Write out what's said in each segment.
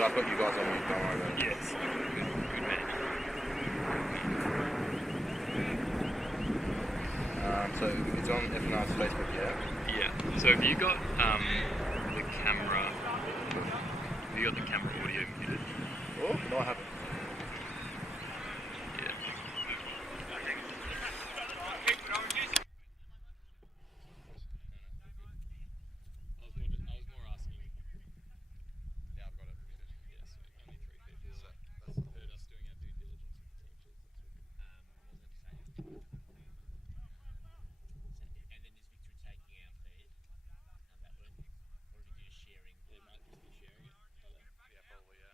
but I've got you guys on mute, don't worry about it. Yes. Good man. So it's on F&R's Facebook, yeah? Yeah. So have you got the camera? Have you got the camera audio muted? Oh, no, I haven't. Yeah. I was more asking. Yeah, I've got it. Yes, only 3 people heard us doing our due diligence with the teachers. And then is Victory taking our feed? How's that working? Or are we just sharing? They might just be sharing it. Yeah,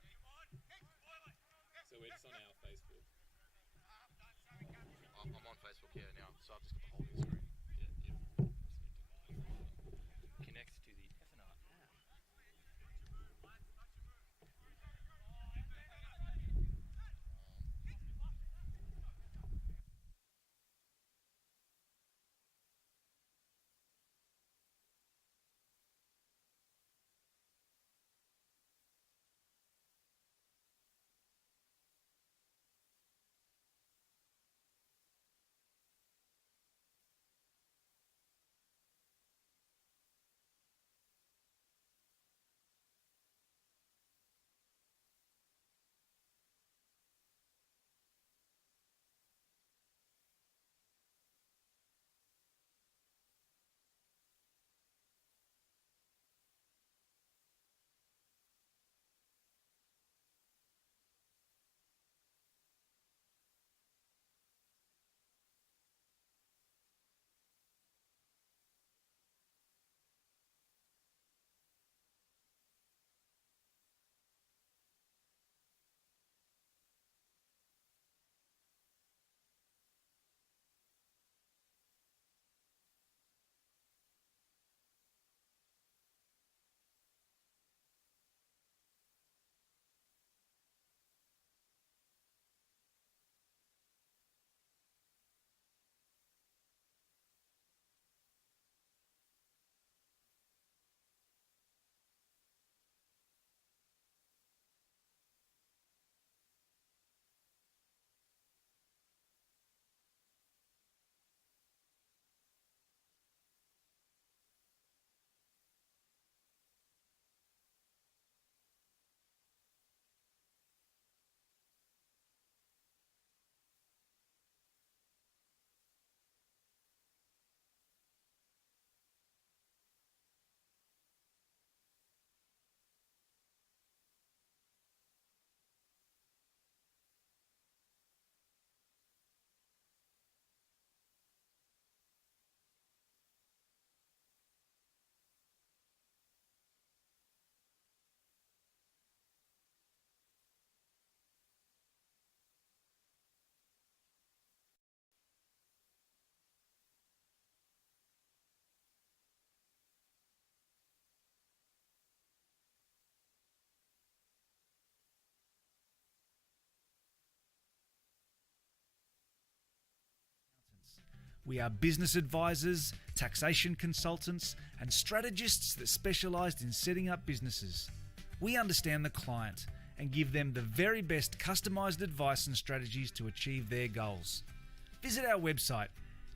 probably, yeah. So we're just on our Facebook. I'm on Facebook here now, so I've just got the whole screen. Connect to the F&R app. We are business advisors, taxation consultants, and strategists that specialise in setting up businesses. We understand the client and give them the very best customised advice and strategies to achieve their goals. Visit our website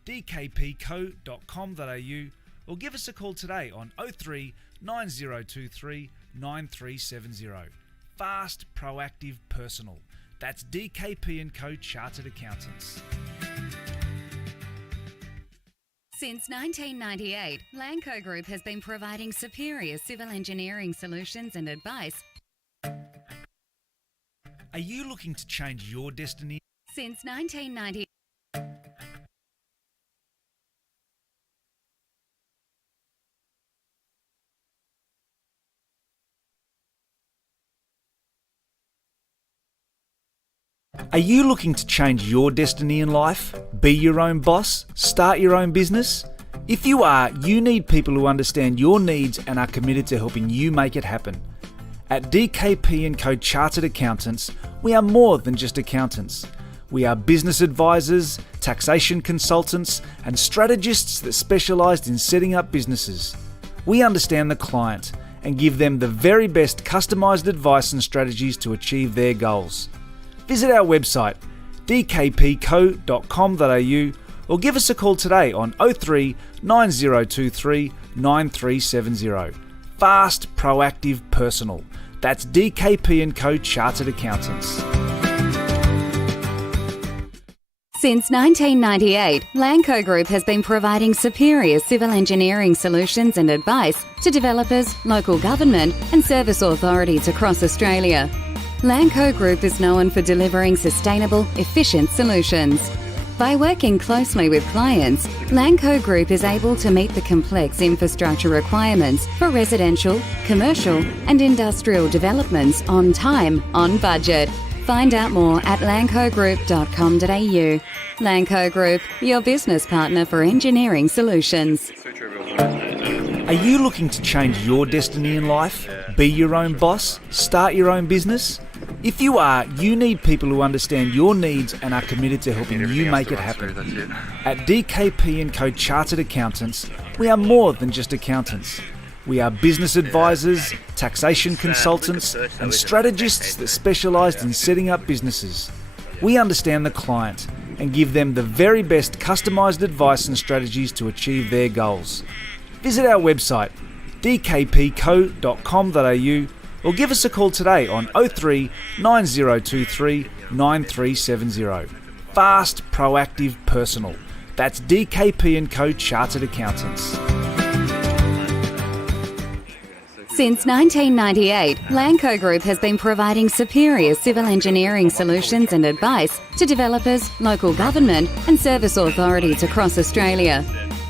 dkpco.com.au or give us a call today on 03 9023 9370. Fast, proactive, personal. That's DKP & Co Chartered Accountants. Since 1998, Lanco Group has been providing superior civil engineering solutions and advice. Are you looking to change your destiny? Since 1990. Are you looking to change your destiny in life? Be your own boss? Start your own business? If you are, you need people who understand your needs and are committed to helping you make it happen. At DKP & Co Chartered Accountants, we are more than just accountants. We are business advisors, taxation consultants, and strategists that specialise in setting up businesses. We understand the client and give them the very best customised advice and strategies to achieve their goals. Visit our website dkpco.com.au or give us a call today on 03 9023 9370. Fast, proactive, personal. That's DKP & Co Chartered Accountants. Since 1998, Lanco Group has been providing superior civil engineering solutions and advice to developers, local government and service authorities across Australia. Lanco Group is known for delivering sustainable, efficient solutions. By working closely with clients, Lanco Group is able to meet the complex infrastructure requirements for residential, commercial and industrial developments on time, on budget. Find out more at lancogroup.com.au. Lanco Group, your business partner for engineering solutions. Are you looking to change your destiny in life? Be your own boss? Start your own business? If you are, you need people who understand your needs and are committed to helping you make it happen. At DKP & Co Chartered Accountants, we are more than just accountants. We are business advisors, taxation consultants and strategists that specialise in setting up businesses. We understand the client and give them the very best customised advice and strategies to achieve their goals. Visit our website dkpco.com.au or give us a call today on 03 9023 9370. Fast, proactive, personal. That's DKP & Co Chartered Accountants. Since 1998, Lanco Group has been providing superior civil engineering solutions and advice to developers, local government and service authorities across Australia.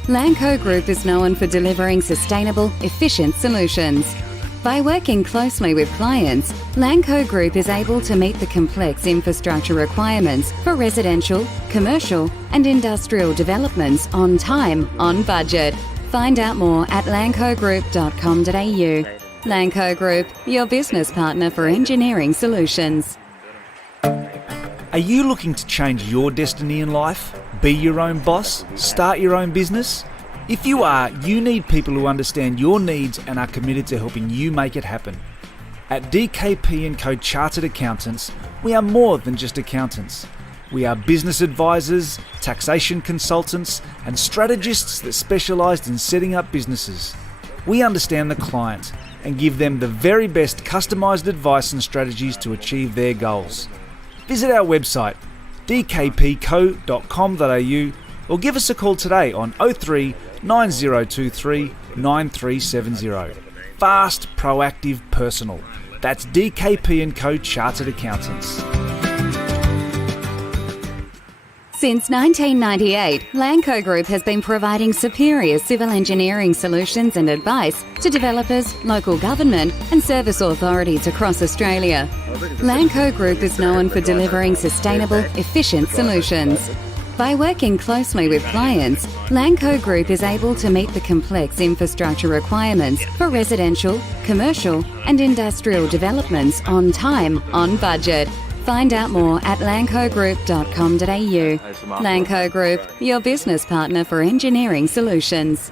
Lanco Group is known for delivering sustainable, efficient solutions. By working closely with clients, Lanco Group is able to meet the complex infrastructure requirements for residential, commercial and industrial developments on time, on budget. Find out more at lancogroup.com.au. Lanco Group, your business partner for engineering solutions. Are you looking to change your destiny in life? Be your own boss? Start your own business? If you are, you need people who understand your needs and are committed to helping you make it happen. At DKP & Co Chartered Accountants, we are more than just accountants. We are business advisors, taxation consultants and strategists that specialise in setting up businesses. We understand the client and give them the very best customised advice and strategies to achieve their goals. Visit our website dkpco.com.au or give us a call today on 03 9023 9370. Fast, proactive, personal. That's DKP & Co Chartered Accountants. Since 1998, Lanco Group has been providing superior civil engineering solutions and advice to developers, local government and service authorities across Australia. Lanco Group is known for delivering sustainable, efficient solutions. By working closely with clients, Lanco Group is able to meet the complex infrastructure requirements for residential, commercial and industrial developments on time, on budget. Find out more at lancogroup.com.au. Lanco Group, your business partner for engineering solutions.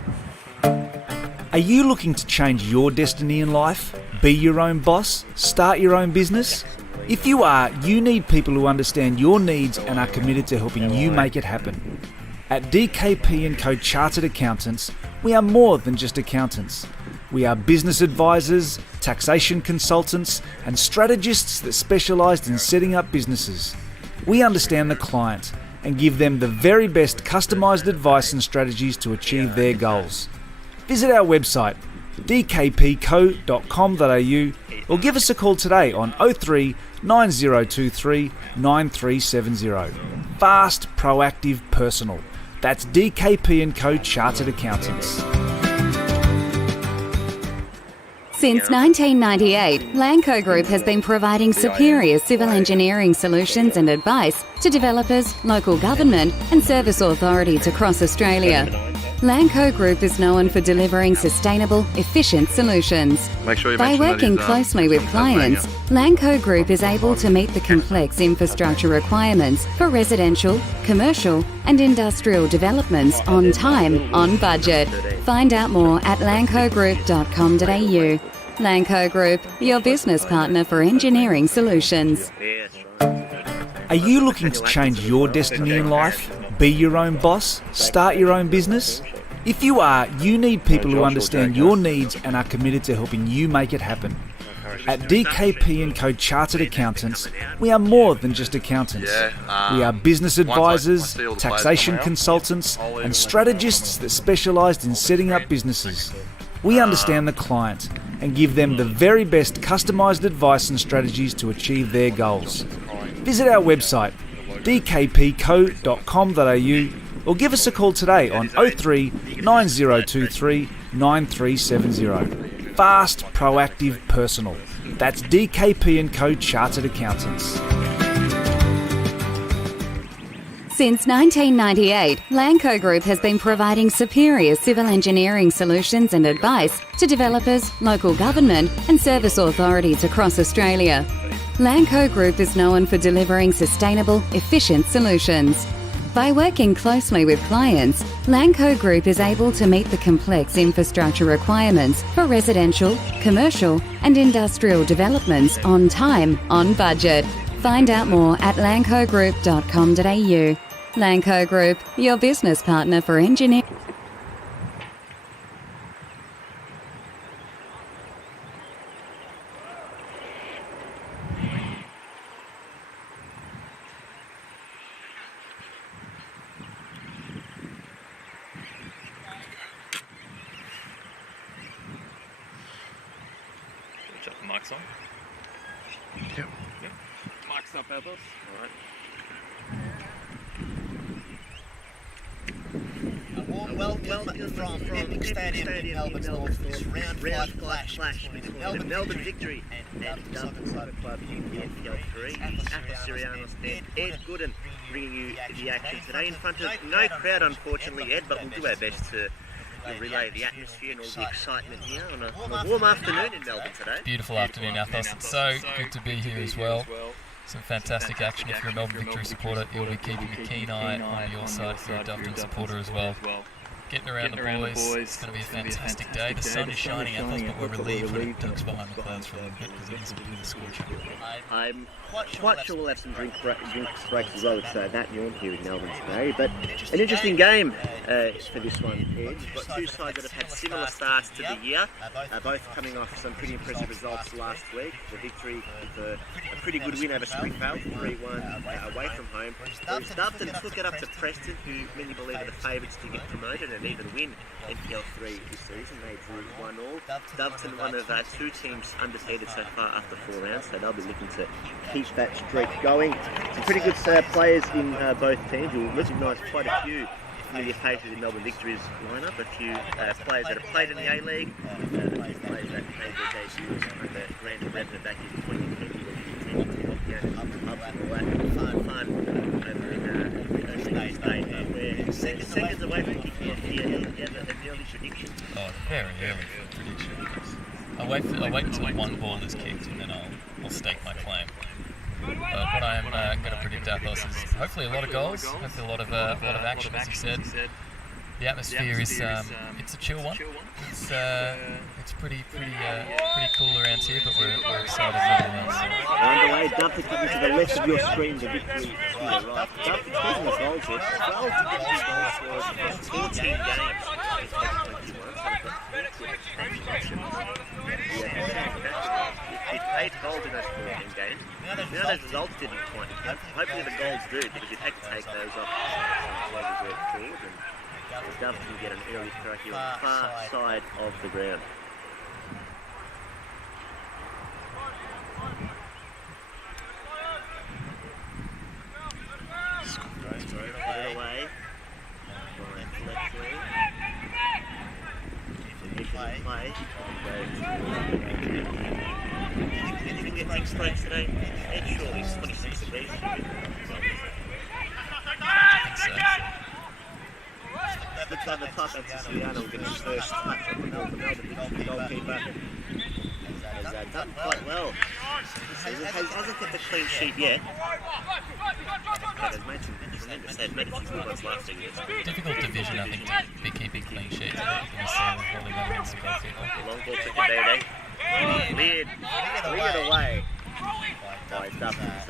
Are you looking to change your destiny in life? Be your own boss? Start your own business? If you are, you need people who understand your needs and are committed to helping you make it happen. At DKP & Co Chartered Accountants, we are more than just accountants. We are business advisors, taxation consultants and strategists that specialise in setting up businesses. We understand the client and give them the very best customised advice and strategies to achieve their goals. Visit our website dkpco.com.au or give us a call today on 03 9023 9370. Fast, proactive, personal. That's DKP & Co Chartered Accountants. Since 1998, Lanco Group has been providing superior civil engineering solutions and advice to developers, local government and service authorities across Australia. Lanco Group is known for delivering sustainable, efficient solutions. By working closely with clients, Lanco Group is able to meet the complex infrastructure requirements for residential, commercial and industrial developments on time, on budget. Find out more at lancogroup.com.au. Lanco Group, your business partner for engineering solutions. Are you looking to change your destiny in life? Be your own boss? Start your own business? If you are, you need people who understand your needs and are committed to helping you make it happen. At DKP & Co Chartered Accountants, we are more than just accountants. We are business advisors, taxation consultants, and strategists that specialise in setting up businesses. We understand the client and give them the very best customised advice and strategies to achieve their goals. Visit our website dkpco.com.au or give us a call today on 03 9023 9370. Fast, proactive, personal. That's DKP & Co Chartered Accountants. Since 1998, Lanco Group has been providing superior civil engineering solutions and advice to developers, local government and service authorities across Australia. Lanco Group is known for delivering sustainable, efficient solutions. By working closely with clients, Lanco Group is able to meet the complex infrastructure requirements for residential, commercial and industrial developments on time, on budget. Find out more at lancogroup.com.au. Lanco Group, your business partner for engineering. Check the mics on. Yep. Mics up, Athos. All right. Welcome from Epping Stadium in Melbourne, round 5 clash between Melbourne Victory and Doveton Club NPL 3. Athos and Ed Gooden bringing you the action today in front of no crowd, unfortunately, Ed, but we'll do our best to relay the atmosphere and all the excitement here on a warm afternoon in Melbourne today. Beautiful afternoon, Athos. It's so good to be here as well. Some fantastic action. If you're a Melbourne Victory supporter, you'll be keeping a keen eye on your side if you're a Doveton supporter as well. Getting around the boys, it's going to be a fantastic day. The sun is shining at us, but we're relieved when it ducks behind the clouds for a little bit because it is a bit of a scorcher. I'm quite sure we'll have some drink breaks as well. It's that warm here in Melbourne today. But an interesting game for this one, Ed. We've got two sides that have had similar starts to the year, both coming off some pretty impressive results last week. The Victory with a pretty good win over Springvale, 3-1 away from home. Whereas Doveton took it up to Preston, who many believe are the favourites to get promoted and even win NPL 3 this season. They drew 1-1. Doveton, one of two teams undefeated so far after 4 rounds, so they'll be looking to keep that streak going. Some pretty good players in both teams. You'll recognise quite a few familiar faces in Melbourne Victory's lineup. A few players that have played in the A-League, a few players that made their debuts under Grant Redner back in 2020 when he teamed down in Upton and all that fun over in State, where seconds away from kicking off here. An early prediction. Oh, very early prediction. I'll wait until one ball is kicked and then I'll stake my claim. What I am going to predict, Athos, is hopefully a lot of goals, hopefully a lot of action, as you said. The atmosphere is it's a chill one. It's pretty cool around here, but we're excited nonetheless. Underway, Doveton coming to the left of your screen. The Victory to the right. Doveton taking the goals here. 12 Victory goal scorers across 14 games in 2021. It paid goals in those 14 games. Now those results didn't quite count. Hopefully the goals do, because you'd have to take those off well-deserved field, and Doveton get an early throw here on the far side of the ground. Put it away. Play. Anything get next place today? Ed surely is 26 degrees. Looks like the top of Siciliano will get his first touch on the ball. The Melbourne Victory goalkeeper has done quite well. Hasn't kept a clean sheet yet. But as mentioned, tremendous. They've made a few good ones last year. Difficult division, I think, to be keeping clean sheets. I think you're going to see them holding on against the goalkeeper. The long ball took a day. Cleared away by Doveton's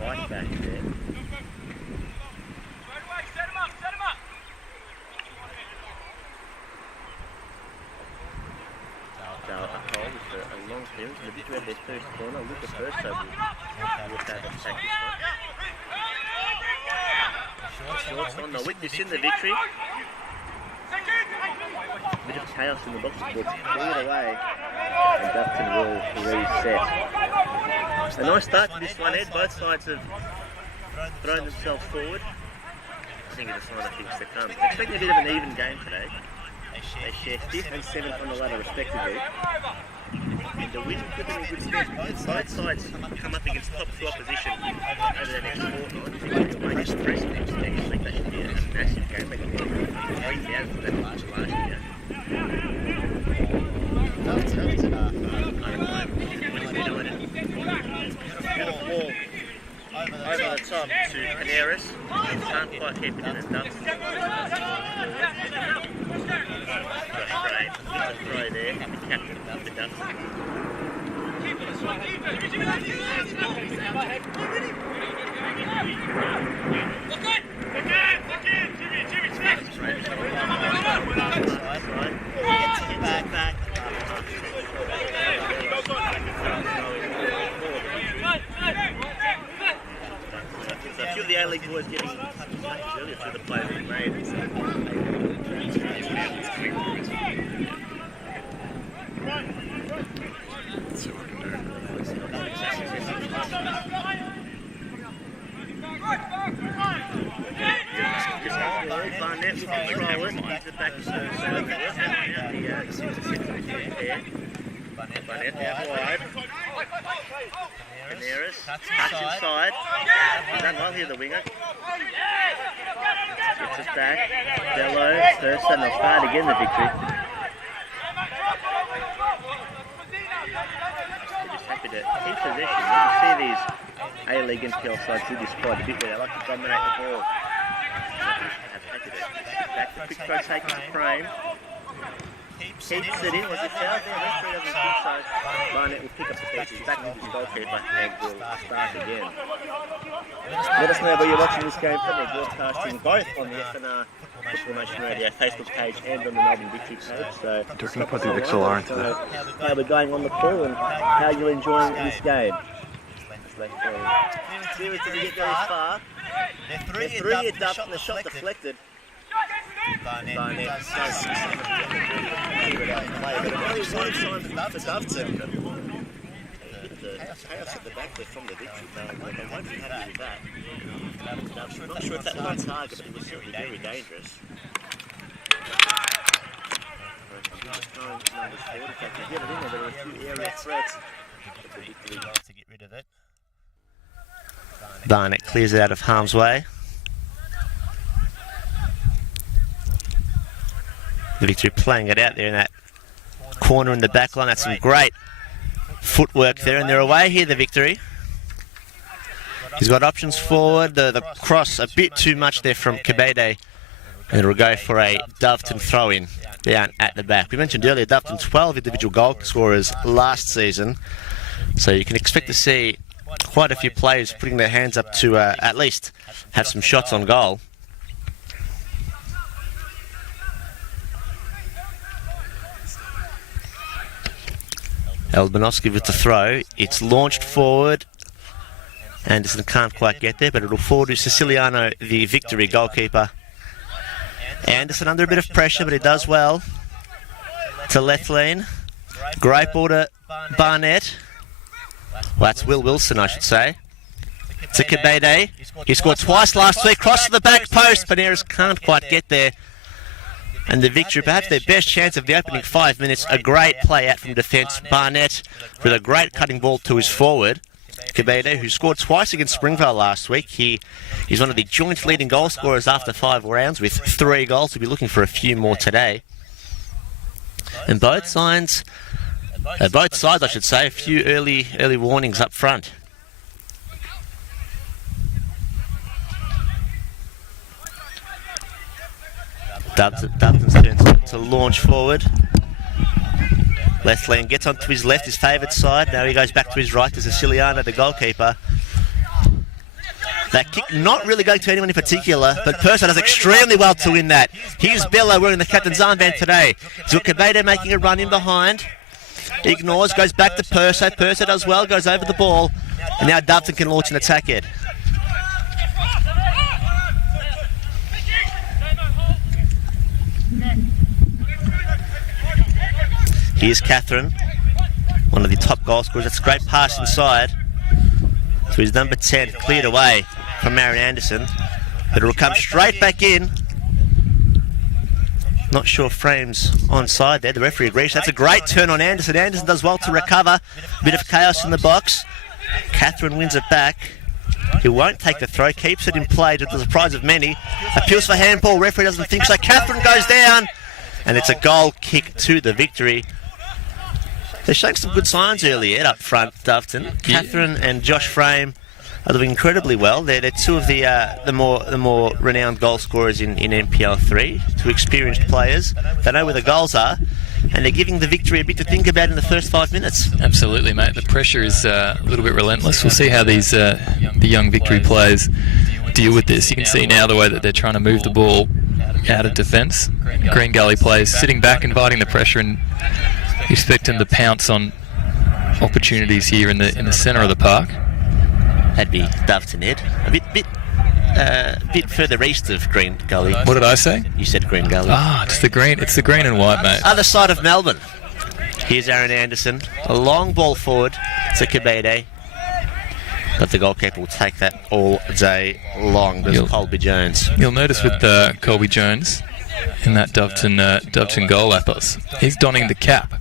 right back there. So up goal with a long clearance. The Victory had their first corner. Look at first, so we'll have attack this one. Shorts on the witness in the Victory. Bit of chaos in the box, but cleared away. And Doveton will reset. A nice start to this one, Ed. Both sides have thrown themselves forward. I think it's a sign of things to come. Expecting a bit of an even game today. They share 5th and 7th on the ladder respectively. And the win could be in good stead. Both sides come up against top 2 opposition over the next fortnight. If they can make it 3 steps next week, that should be a massive game. They got 3,000 for that last year. Over the top to Canaris. Can't quite keep it in and Doveton. Great throw there, the captain of the Doveton. Back. So a few of the A-League boys getting earlier through the play that made. Let's see what we can do. Barnett will control it into the back of Barnett out wide. Canaris cuts inside. Done well here, the winger. Gets us back. Dello, first and they'll start again the Victory. They're just happy to keep possession. You see these A-League NPL sides do this quite a bit where they like to dominate the ball. Back the quick throw taken to frame. Keeps it in. Was it foul there? Referee doesn't think so. Barnett will pick up the pieces back with his goalkeeper and will start again. Let us know where you're watching this game from. We're broadcasting both on the FNR Football Nation Radio Facebook page and on the Melbourne Victory page. So They're going to put the XLR into that. How we're going on the call and how you're enjoying this game. Clearance didn't get very far. They're 3 at Doveton, the shot deflected. Barnett does play, but a really wide sign for Doveton. The chaos at the back there from the Victory, they won't be happy with that. I'm not sure if that was on target, but it was certainly very dangerous. Just going numbers forward, if they can get it in there, there are a few area threats. But the Victory wants to get rid of it. Barnett clears it out of harm's way. The Victory playing it out there in that corner in the back line. That's some great footwork there, and they're away here, the Victory. He's got options forward. The cross a bit too much there from Kabede, and it'll go for a Doveton throw-in down at the back. We mentioned earlier Doveton 12 individual goal scorers last season, so you can expect to see quite a few players putting their hands up to at least have some shots on goal. Albanovsky with the throw. It's launched forward. Anderson can't quite get there, but it'll fall to Siciliano, the Victory goalkeeper. Anderson under a bit of pressure, but he does well. To Lethlean. Great ball to Barnett. Well, that's Will Wilson, I should say. To Kabede. He scored twice last week. Cross to the back post. Paneras can't quite get there. And the Victory, perhaps their best chance of the opening 5 minutes. A great play out from defence. Barnett with a great cutting ball to his forward. Kabede, who scored twice against Springvale last week. He's one of the joint leading goal scorers after 5 rounds with 3 goals. We'll be looking for a few more today. And both sides, I should say, a few early warnings up front. Doveton's turn to launch forward. Lethlean gets onto his left, his favoured side. Now he goes back to his right to Siciliano, the goalkeeper. That kick not really going to anyone in particular, but Purser does extremely well to win that. Here's Bello wearing the captain's armband today. Zucabeda making a run in behind. Ignores, goes back to Purser. Purser does well, goes over the ball. And now Doveton can launch an attack head. Here's Catherine, one of the top goal scorers. That's a great pass inside to his number 10, cleared away from Marion Anderson. But it will come straight back in. Not sure frames onside there. The referee agrees. That's a great turn on Anderson. Anderson does well to recover. A bit of chaos in the box. Catherine wins it back. He won't take the throw, keeps it in play to the surprise of many. Appeals for handball. Referee doesn't think so. Catherine goes down. And it's a goal kick to the Victory. They're showing some good signs early up front, Doveton. Catherine and Josh Frame are doing incredibly well. They're two of the more renowned goal scorers in NPL 3, two experienced players. They know where the goals are, and they're giving the Victory a bit to think about in the first 5 minutes. Absolutely, mate. The pressure is a little bit relentless. We'll see how these the young Victory players deal with this. You can see now the way that they're trying to move the ball out of defence. Green Gully players sitting back, inviting the pressure, and expect him to pounce on opportunities here in the centre of the park. That'd be Doveton, Ed. A bit further east of Green Gully. What did I say? You said Green Gully. It's the green. It's the green and white, mate. Other side of Melbourne. Here's Aaron Anderson. A long ball forward to Kabede. But the goalkeeper will take that all day long. There's Colby Jones. You'll notice with Colby Jones in that Doveton goal ethos, he's donning the cap.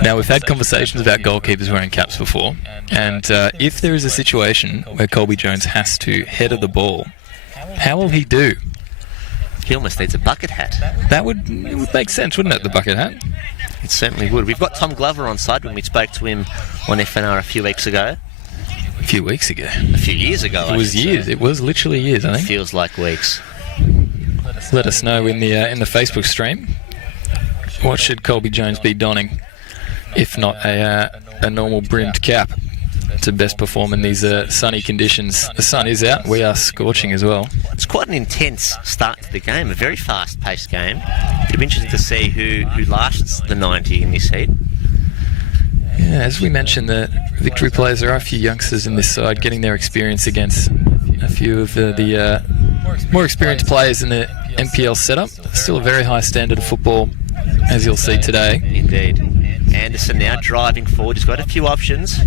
Now, we've had conversations about goalkeepers wearing caps before, and if there is a situation where Colby Jones has to header the ball, how will he do? He almost needs a bucket hat. It would make sense, wouldn't it, the bucket hat? It certainly would. We've got Tom Glover on side when we spoke to him on FNR a few weeks ago. A few weeks ago? A few years ago, It was years. It was literally years, I think. Feels like weeks. Let us know in the Facebook stream. What should Colby Jones be donning, if not a normal brimmed cap, to best perform in these sunny conditions? The sun is out. We are scorching as well. It's quite an intense start to the game. A very fast-paced game. It'll be interesting to see who lasts the 90 in this heat. Yeah, as we mentioned, the Victory players, there are a few youngsters in this side getting their experience against a few of the more experienced players in the NPL setup. Still a very high standard of football, as you'll see today. Indeed. Anderson now driving forward. He's got a few options.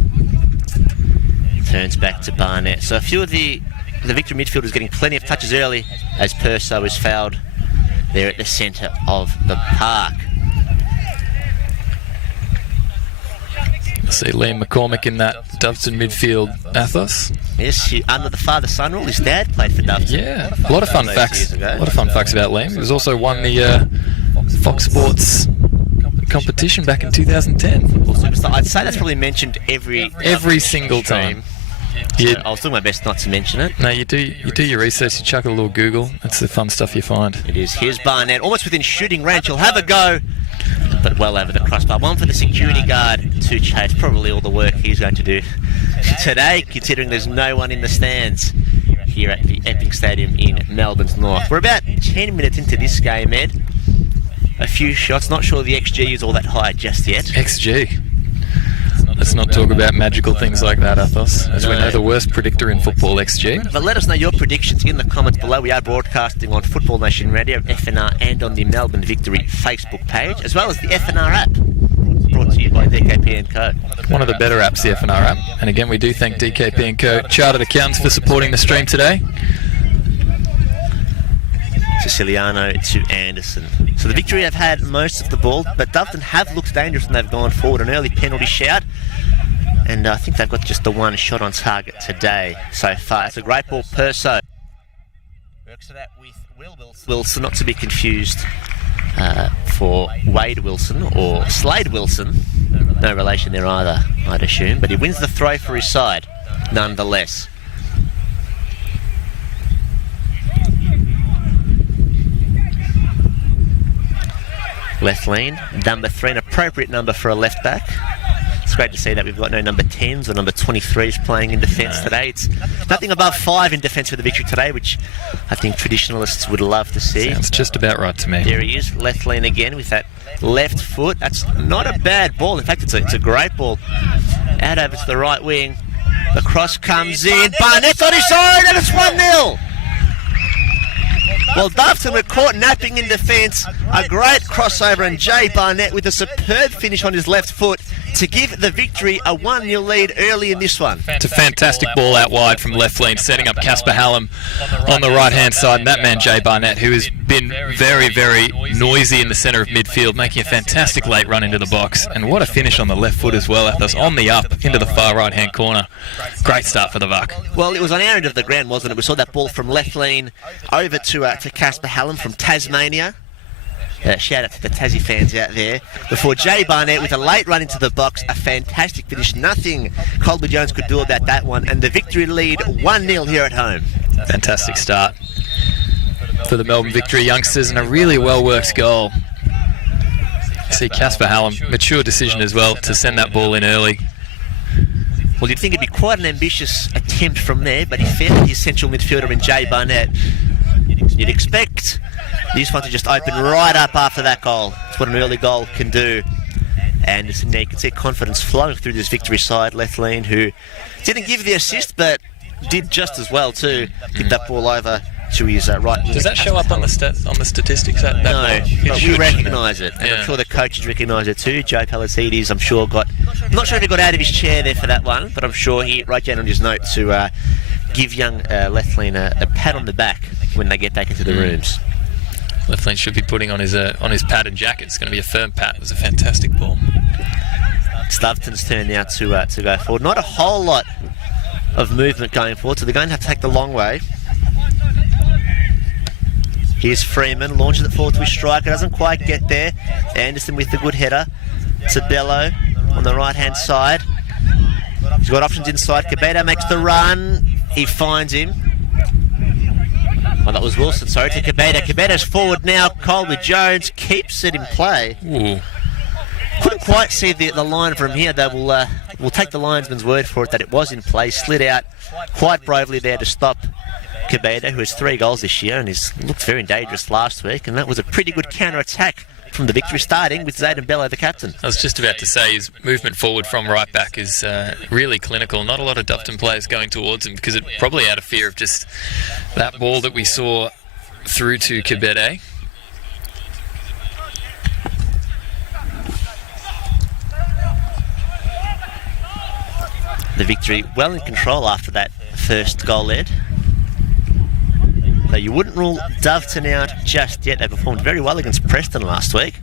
Turns back to Barnett. So a few of the Victory midfielders getting plenty of touches early as Perso is fouled there at the centre of the park. See Liam McCormick in that Doveton midfield ethos. Yes, under the father-son rule. His dad played for Doveton. Yeah, a lot of fun facts. A lot of fun facts about Liam. He was also won the Fox Sports competition back in 2010. I'd say that's probably mentioned every single time. So I'll do my best not to mention it. No, you do your research. You chuck a little Google. That's the fun stuff you find. It is. Here's Barnett, almost within shooting range. He'll have a go, but well over the crossbar. One for the security guard to chase. Probably all the work he's going to do today, considering there's no one in the stands here at the Epping Stadium in Melbourne's north. We're about 10 minutes into this game, Ed. A few shots. Not sure the XG is all that high just yet. XG. Let's not talk about magical things like that, Athos. As we know, the worst predictor in football, XG. But let us know your predictions in the comments below. We are broadcasting on Football Nation Radio, FNR, and on the Melbourne Victory Facebook page, as well as the FNR app, brought to you by DKP & Co. One of the better apps, the FNR app. And again, we do thank DKP & Co. Chartered Accountants for supporting the stream today. Siciliano to Anderson. So the Victory have had most of the ball, but Doveton have looked dangerous when they've gone forward. An early penalty shout, and I think they've got just the one shot on target today so far. It's a great ball, Perso. Works it out with Will Wilson, not to be confused for Wade Wilson or Slade Wilson. No relation there either, I'd assume, but he wins the throw for his side, nonetheless. left lean. Number 3, an appropriate number for a left back. It's great to see that we've got no number 10s or number 23s playing in defence today. It's nothing above 5 in defence for the Victory today, which I think traditionalists would love to see. Sounds just about right to me. There he is, left lean again with that left foot. That's not a bad ball. In fact, it's a great ball. Out over to the right wing. The cross comes in. Barnett's on his side, and it's 1-0. Well, Doveton were caught napping in defence. A great crossover, and Jay Barnett with a superb finish on his left foot to give the Victory a 1-0 lead early in this one. It's a fantastic ball out wide from left lane, setting up Casper Hallam on the right-hand side. And that man, Jay Barnett, who has been very, very noisy in the centre of midfield, making a fantastic late run into the box. And what a finish on the left foot as well, Athos, on the up into the far right-hand corner. Great start for the Vuck. Well, it was on our end of the ground, wasn't it? We saw that ball from left lane over to Casper Hallam from Tasmania. Shout out to the Tassie fans out there. Before Jay Barnett with a late run into the box, a fantastic finish. Nothing Colby Jones could do about that one. And the Victory lead 1-0 here at home. Fantastic start for the Melbourne Victory youngsters, and a really well-worked goal. See Casper Hallam, mature decision as well to send that ball in early. Well, you'd think it'd be quite an ambitious attempt from there, but he found his central midfielder in Jay Barnett. You'd expect this one to just open right up after that goal. That's what an early goal can do. And you can see confidence flowing through this Victory side. Left lean, who didn't give the assist, but did just as well too. Get that ball over to his right. Does that show up on the statistics? That no, but we recognise it, and I'm sure the coaches recognise it too. Joe Palasides, I'm not sure if he got out of his chair there for that one, but I'm sure he wrote down on his note to give young left lean a pat on the back when they get back into the rooms. Left lane should be putting on his pad and jacket. It's going to be a firm pat. It was a fantastic ball. It's Doveton's turn now to go forward. Not a whole lot of movement going forward, so they're going to have to take the long way. Here's Freeman, launches it forward to his striker, doesn't quite get there. Anderson with the good header to Bello on the right-hand side. He's got options inside. Cabeda makes the run. He finds him. Oh, that was Wilson, sorry, to Cabeda. Cabeda's forward now. Colby Jones keeps it in play. Ooh. Couldn't quite see the line from here, though. We'll take the linesman's word for it that it was in play. Slid out quite bravely there to stop Cabeda, who has 3 goals this year and he's looked very dangerous last week. And that was a pretty good counter-attack from the Victory, starting with Zayden Bello, the captain. I was just about to say his movement forward from right back is really clinical. Not a lot of Doveton players going towards him because it probably out of fear of just that ball that we saw through to Cabeda. The Victory well in control after that first goal lead. Though you wouldn't rule Doveton out just yet. They performed very well against Preston last week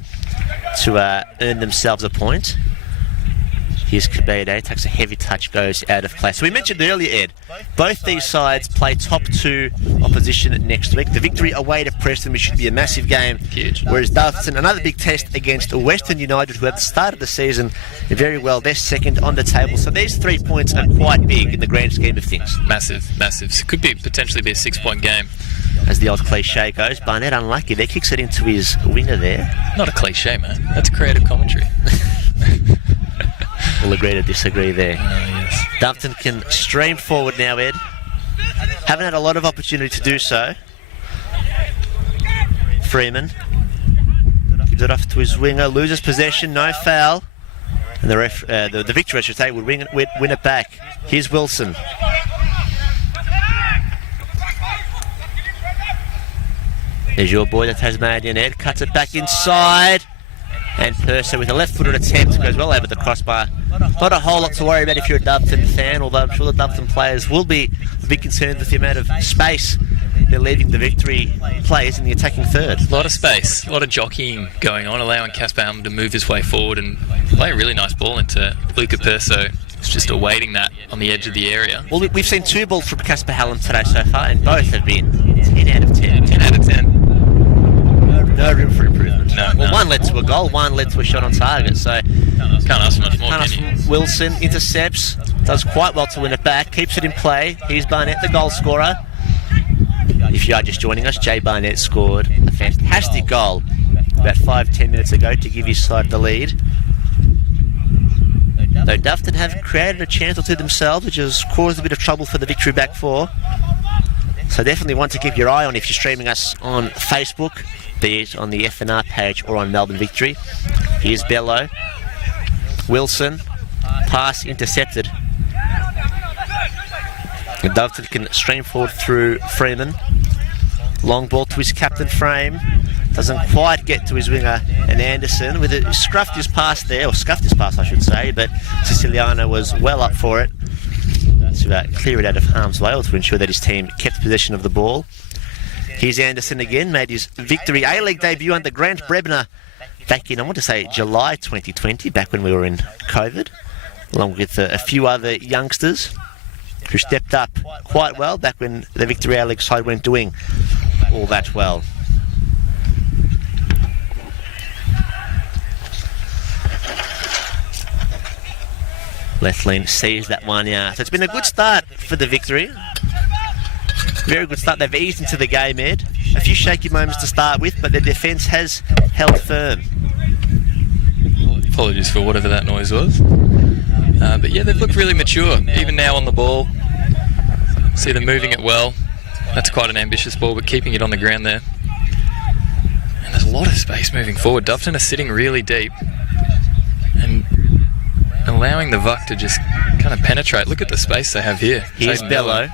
to earn themselves a point. Here's Cabeda, takes a heavy touch, goes out of play. So we mentioned earlier, Ed, both these sides play top 2 opposition next week. The Victory away to Preston, which should be a massive game. Huge. Whereas Doveton, another big test against Western United, who have started the season very well. They're second on the table. So these 3 points are quite big in the grand scheme of things. Massive. Could potentially be a 6-point game. As the old cliche goes, Barnett unlucky there, kicks it into his winger there. Not a cliche, man. That's creative commentary. We'll agree to disagree there. Yes. Doveton can stream forward now, Ed. Haven't had a lot of opportunity to do so. Freeman gives it off to his winger, loses possession, no foul. And the Victory, I should say, would win it back. Here's Wilson. There's your boy, the Tasmanian Ed, cuts it back inside. And Purser with a left-footed attempt goes well over the crossbar. Not a whole lot to worry about if you're a Doveton fan, although I'm sure the Doveton players will be a bit concerned with the amount of space they're leaving the Victory players in the attacking third. A lot of space, a lot of jockeying going on, allowing Casper Hallam to move his way forward and play a really nice ball into Luca Purser. It's just awaiting that on the edge of the area. Well, we've seen 2 balls from Casper Hallam today so far, and both have been 10 out of 10. 10 out of 10. No room for improvement. No. One led to a goal, one led to a shot on target. So can't ask much more. Wilson intercepts, does quite well to win it back, keeps it in play. Here's Barnett, the goal scorer. If you are just joining us, Jay Barnett scored a fantastic goal about 5-10 minutes ago to give his side the lead. Though Doveton have created a chance or two themselves, which has caused a bit of trouble for the Victory back four. So definitely one to keep your eye on if you're streaming us on Facebook, be it on the FNR page or on Melbourne Victory. Here's Bello. Wilson. Pass intercepted. And Doveton can stream forward through Freeman. Long ball to his captain Frame. Doesn't quite get to his winger and Anderson. With it, scuffed his pass there, or scuffed his pass I should say, but Siciliano was well up for it to clear it out of harm's way, or to ensure that his team kept possession of the ball. Here's Anderson again, made his Victory A-League debut under Grant Brebner back in, I want to say, July 2020, back when we were in COVID, along with a few other youngsters who stepped up quite well back when the Victory A-League side weren't doing all that well. Lethlean sees that one out. So it's been a good start for the Victory. Very good start. They've eased into the game, Ed. A few shaky moments to start with, but their defence has held firm. Apologies for whatever that noise was. But yeah, they've looked really mature, even now on the ball. See them moving it well. That's quite an ambitious ball, but keeping it on the ground there. And there's a lot of space moving forward. Doveton are sitting really deep and allowing the Vuck to just kind of penetrate. Look at the space they have here. Here's Bello.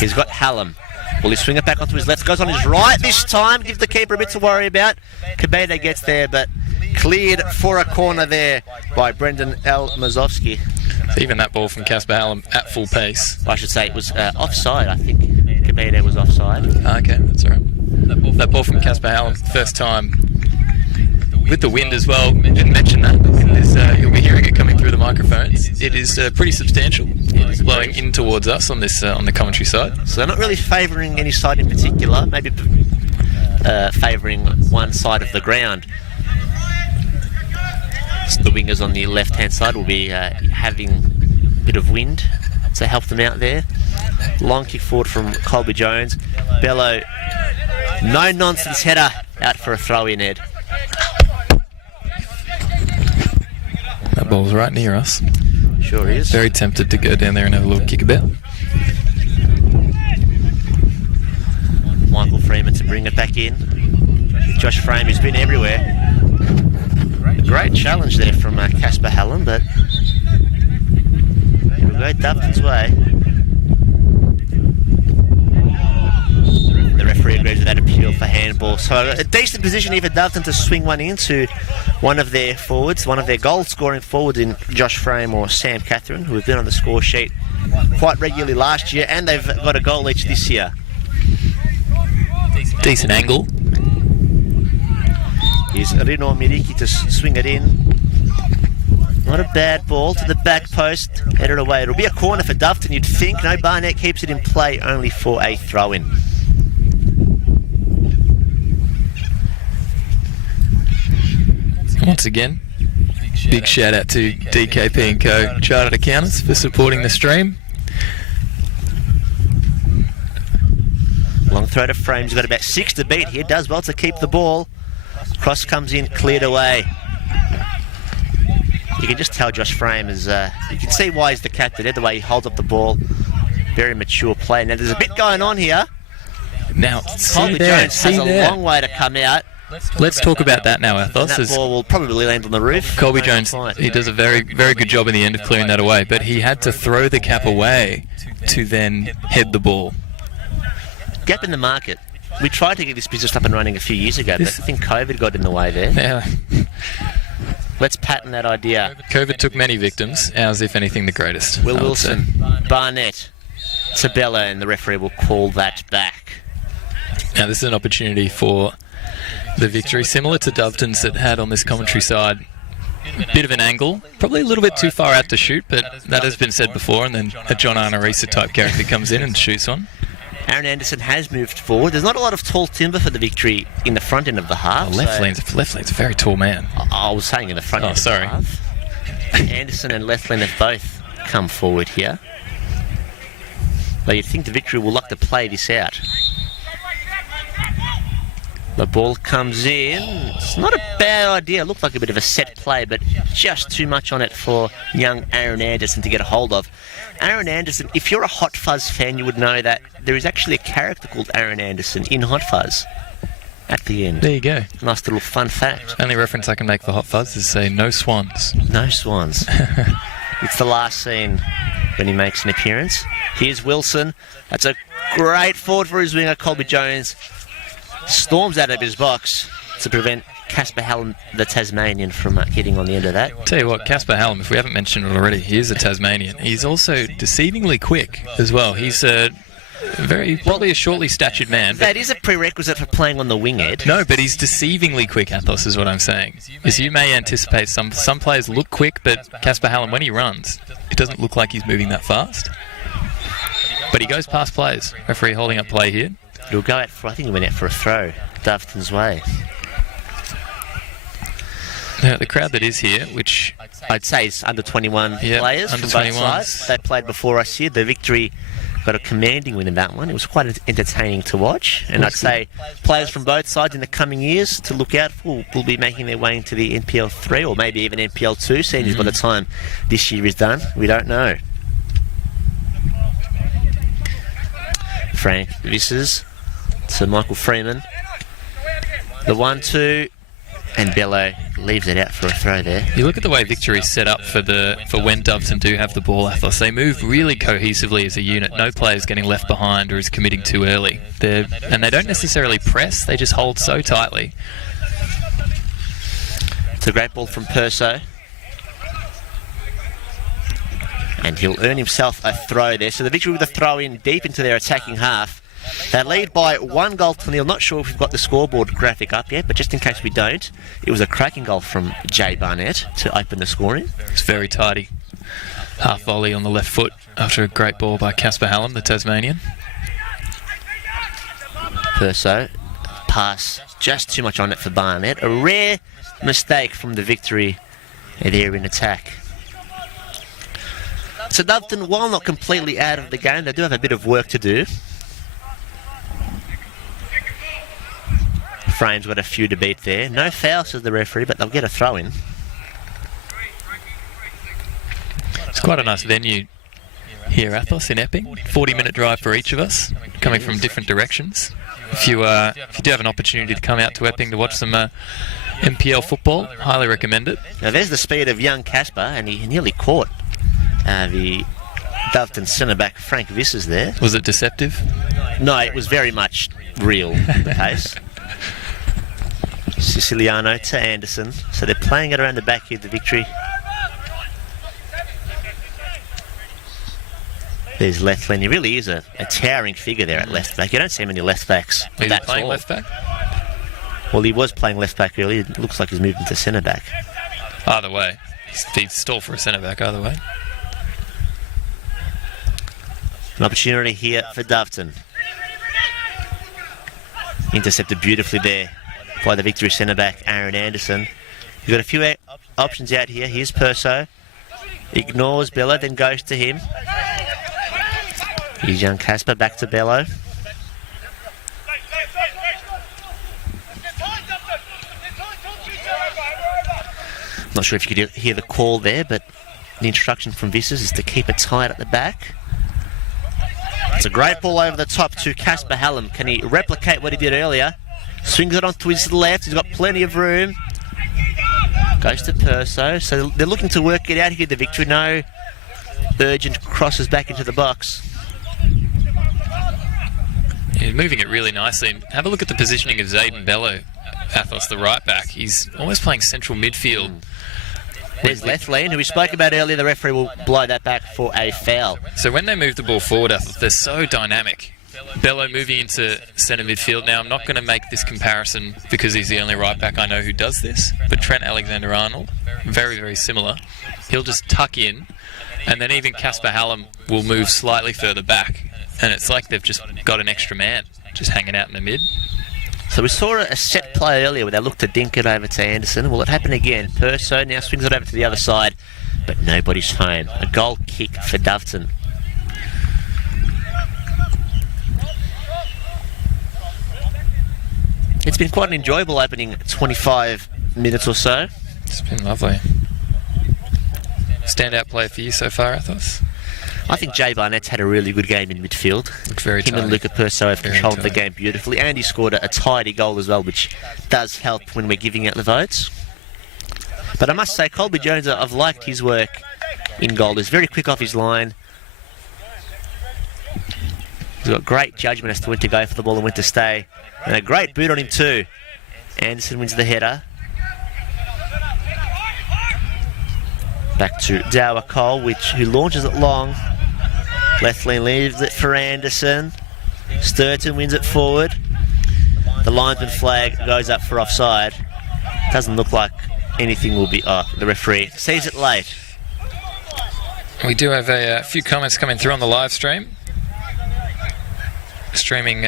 He's got Hallam. Will he swing it back onto his left? Goes on his right this time. Gives the keeper a bit to worry about. Kabeda gets there, but cleared for a corner there by Brendan L. Mazovsky. Even that ball from Casper Hallam at full pace. I should say it was offside. I think Kabeda was offside. Okay, that's all right. That ball from Casper Hallam, first time with the wind as well. Didn't mention that. You'll be hearing it coming through the microphones. It is pretty substantial. It's blowing in towards us on this on the commentary side. So they're not really favouring any side in particular. Maybe favouring one side of the ground. So the wingers on the left-hand side will be having a bit of wind to help them out there. Long kick forward from Colby Jones. Bello, no-nonsense header out for a throw-in, Ed. That ball's right near us. Sure is. Very tempted to go down there and have a little kick about. Michael Freeman to bring it back in. Josh Frame, who's been everywhere. A great challenge there from Casper Hallam, but here we go, Doveton's way. The referee agrees with that appeal for handball. So a decent position here for Doveton to swing one into one of their forwards, one of their goal-scoring forwards in Josh Frame or Sam Catherine, who have been on the score sheet quite regularly last year, and they've got a goal each this year. Decent angle. Here's Rino Miriki to swing it in. Not a bad ball to the back post, headed away. It'll be a corner for Doveton, you'd think. No, Barnett keeps it in play only for a throw-in. Once again, big shout out to DKP and Co. Chartered Accountants for supporting the stream. Long throw to Frames, got about 6 to beat here. Does well to keep the ball. Cross comes in, cleared away. You can just tell Josh Frame is, you can see why he's the captain there, the way he holds up the ball. Very mature play. Now there's a bit going on here. Now, Colby Jones has a long way to come out. Let's talk about that now, Athos. That ball will probably land on the roof. Colby Jones, he does a very, very good job in the end of clearing that away, but he had to throw the cap away to then head the ball. Gap in the market. We tried to get this business up and running a few years ago, but I think COVID got in the way there. Yeah. Let's patent that idea. COVID took many victims, ours, if anything, the greatest. Will Wilson, Barnett, Sabella, and the referee will call that back. Now this is an opportunity for the Victory, similar to Doveton's that had on this commentary side. Bit of an angle, probably a little bit too far out to shoot, but that has been said before, and then a John Arnorisa type character comes in and shoots one. Aaron Anderson has moved forward. There's not a lot of tall timber for the Victory in the front end of the half. Left lane's a very tall man. I was saying in the front end of the half. Anderson and Lethlean have both come forward here. But you'd think the Victory will look to play this out. The ball comes in. It's not a bad idea. It looked like a bit of a set play, but just too much on it for young Aaron Anderson to get a hold of. Aaron Anderson, if you're a Hot Fuzz fan, you would know that there is actually a character called Aaron Anderson in Hot Fuzz at the end. There you go. Nice little fun fact. Only reference I can make for Hot Fuzz is say no swans. No swans. It's the last scene when he makes an appearance. Here's Wilson. That's a great forward for his winger, Colby Jones. Storms out of his box to prevent Casper Hallam, the Tasmanian, from getting on the end of that. Tell you what, Casper Hallam, if we haven't mentioned it already, he is a Tasmanian. He's also deceivingly quick as well. He's probably a shortly statured man. That is a prerequisite for playing on the wing, Ed. No, but he's deceivingly quick, Athos, is what I'm saying. As you may anticipate, some players look quick, but Casper Hallam, when he runs, it doesn't look like he's moving that fast. But he goes past players. Referee holding up play here. He'll go out for, I think he went out for a throw, Doveton's way. Now, the crowd that is here, which I'd say is under 21 players under from both 21s. sides. They played before us here. The Victory got a commanding win in that one. It was quite entertaining to watch. And I'd say players from both sides in the coming years to look out for will be making their way into the NPL 3 or maybe even NPL 2 seniors by the time this year is done. We don't know. Frank Vissers to Michael Freeman. The 1-2, and Bello leaves it out for a throw there. You look at the way Victory's set up for when Doveton do have the ball, Athos. They move really cohesively as a unit. No player's getting left behind or is committing too early. And they don't necessarily press, they just hold so tightly. It's a great ball from Perso. And he'll earn himself a throw there. So the Victory with a throw in deep into their attacking half. They lead by 1-0. Not sure if we've got the scoreboard graphic up yet, but just in case we don't, it was a cracking goal from Jay Barnett to open the scoring. It's very tidy. Half volley on the left foot after a great ball by Casper Hallam, the Tasmanian. Perso, pass just too much on it for Barnett. A rare mistake from the Victory there in attack. So Doveton, while not completely out of the game, they do have a bit of work to do. Frame's got a few to beat there. No foul, says the referee, but they'll get a throw in. It's quite a nice venue here, Athos, in Epping. 40-minute drive for each of us, coming from different directions. If you do have an opportunity to come out to Epping to watch some NPL football, highly recommend it. Now there's the speed of young Casper, and he nearly caught the Doveton centre-back Frank Vissers there. Was it deceptive? No, it was very much real, the pace. Siciliano to Anderson. So they're playing it around the back here, the Victory. There's Lethland. He really is a towering figure there at left back. You don't see many left backs. Is he playing left back? Well, he was playing left back earlier. It looks like he's moved into centre back. Either way. He's stalled for a centre back either way. An opportunity here for Doveton. Intercepted beautifully there by the Victory centre-back, Aaron Anderson. You've got a few options out here. Here's Perso. Ignores Bello, then goes to him. Here's young Casper, back to Bello. Not sure if you could hear the call there, but the instruction from Vissers is to keep it tight at the back. It's a great ball over the top to Casper Hallam. Can he replicate what he did earlier? Swings it onto his left. He's got plenty of room. Goes to Perso. So they're looking to work it out here, the Victory. No urgent crosses back into the box. He's moving it really nicely. And have a look at the positioning of Zayden Bello, Athos, the right back. He's almost playing central midfield. There's Lethland, who we spoke about earlier. The referee will blow that back for a foul. So when they move the ball forward, Athos, they're so dynamic. Bello moving into centre midfield. Now, I'm not going to make this comparison because he's the only right back I know who does this, but Trent Alexander-Arnold, very, very similar. He'll just tuck in, and then even Casper Hallam will move slightly further back, and it's like they've just got an extra man just hanging out in the mid. So we saw a set play earlier where they looked to dink it over to Anderson. Will it happen again? Perso now swings it over to the other side, but nobody's home. A goal kick for Doveton. It's been quite an enjoyable opening 25 minutes or so. It's been lovely. Standout player for you so far, Athos? I think Jay Barnett's had a really good game in midfield. Looked very Him tidy. and Luca Perso have Very controlled the tidy. game beautifully, and he scored a tidy goal as well, which does help when we're giving out the votes. But I must say, Colby Jones, I've liked his work in goal. He's very quick off his line. He's got great judgment as to when to go for the ball and when to stay. And a great boot on him too. Anderson wins the header. Back to Dower Cole, who launches it long. Left lane leaves it for Anderson. Sturton wins it forward. The linesman flag goes up for offside. Doesn't look like anything will be... Oh, the referee sees it late. We do have a few comments coming through on the live stream. Streaming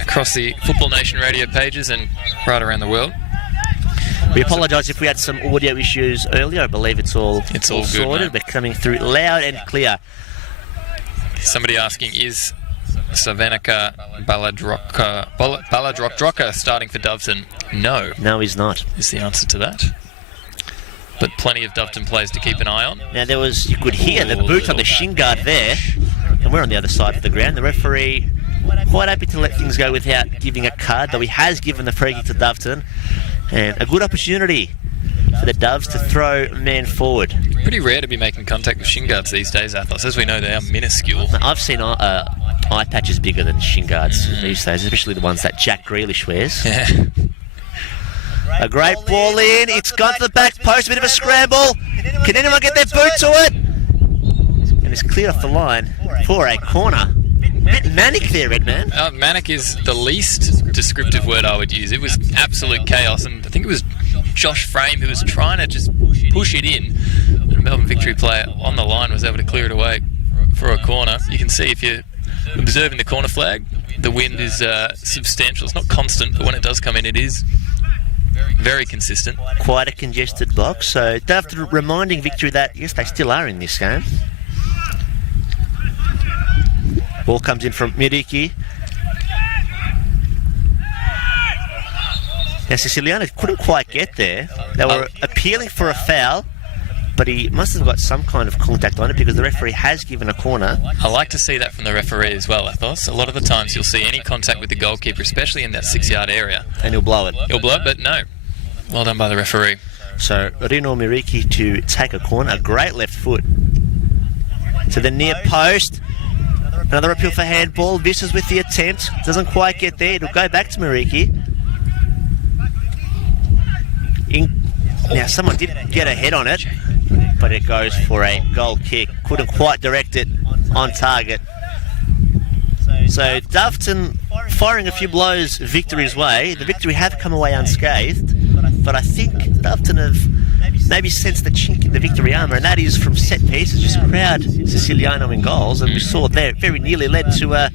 across the Football Nation radio pages and right around the world. We apologise if we had some audio issues earlier. I believe it's all It's all good, sorted. mate. We're coming through loud and clear. Somebody asking, is Savenica Baladroka starting for Doveton? No, No, he's not. is the answer to that. But plenty of Doveton players to keep an eye on. Now you could hear the boot on the shin guard there, and we're on the other side of the ground. The referee quite happy to let things go without giving a card, though he has given the free kick to Doveton, and a good opportunity for the Doves to throw a man forward. Pretty rare to be making contact with shin guards these days, Athos. As we know, they are minuscule. Now, I've seen eye patches bigger than shin guards these days, especially the ones that Jack Grealish wears. Yeah. A great ball in. It's gone to the back post. A bit of a scramble. Can anyone get their boot to it? And it's cleared off the line for a corner. Bit manic there, Redman. Manic is the least descriptive word I would use. It was absolute chaos, and I think it was Josh Frame who was trying to just push it in. The Melbourne Victory player on the line was able to clear it away for a corner. You can see if you're observing the corner flag, the wind is substantial. It's not constant, but when it does come in, it is very consistent. Quite a congested box. So Doveton reminding Victory that, yes, they still are in this game. Ball comes in from Miriki. Now Siciliano couldn't quite get there. They were appealing for a foul, but he must have got some kind of contact on it because the referee has given a corner. I like to see that from the referee as well, Athos. A lot of the times you'll see any contact with the goalkeeper, especially in that 6-yard area. And he'll blow it. He'll blow it, but no. Well done by the referee. So Rino Miriki to take a corner, a great left foot to the near post. Another appeal for handball. Visses with the attempt. Doesn't quite get there. It'll go back to Miriki. Now someone did get a head on it, but it goes for a goal kick. Couldn't quite direct it on target. So Doveton firing a few blows Victory's way. The Victory have come away unscathed, but I think Doveton have maybe sensed the chink in the Victory armour, and that is from set pieces. Just crowd Siciliano in goals, and we saw there very nearly led to an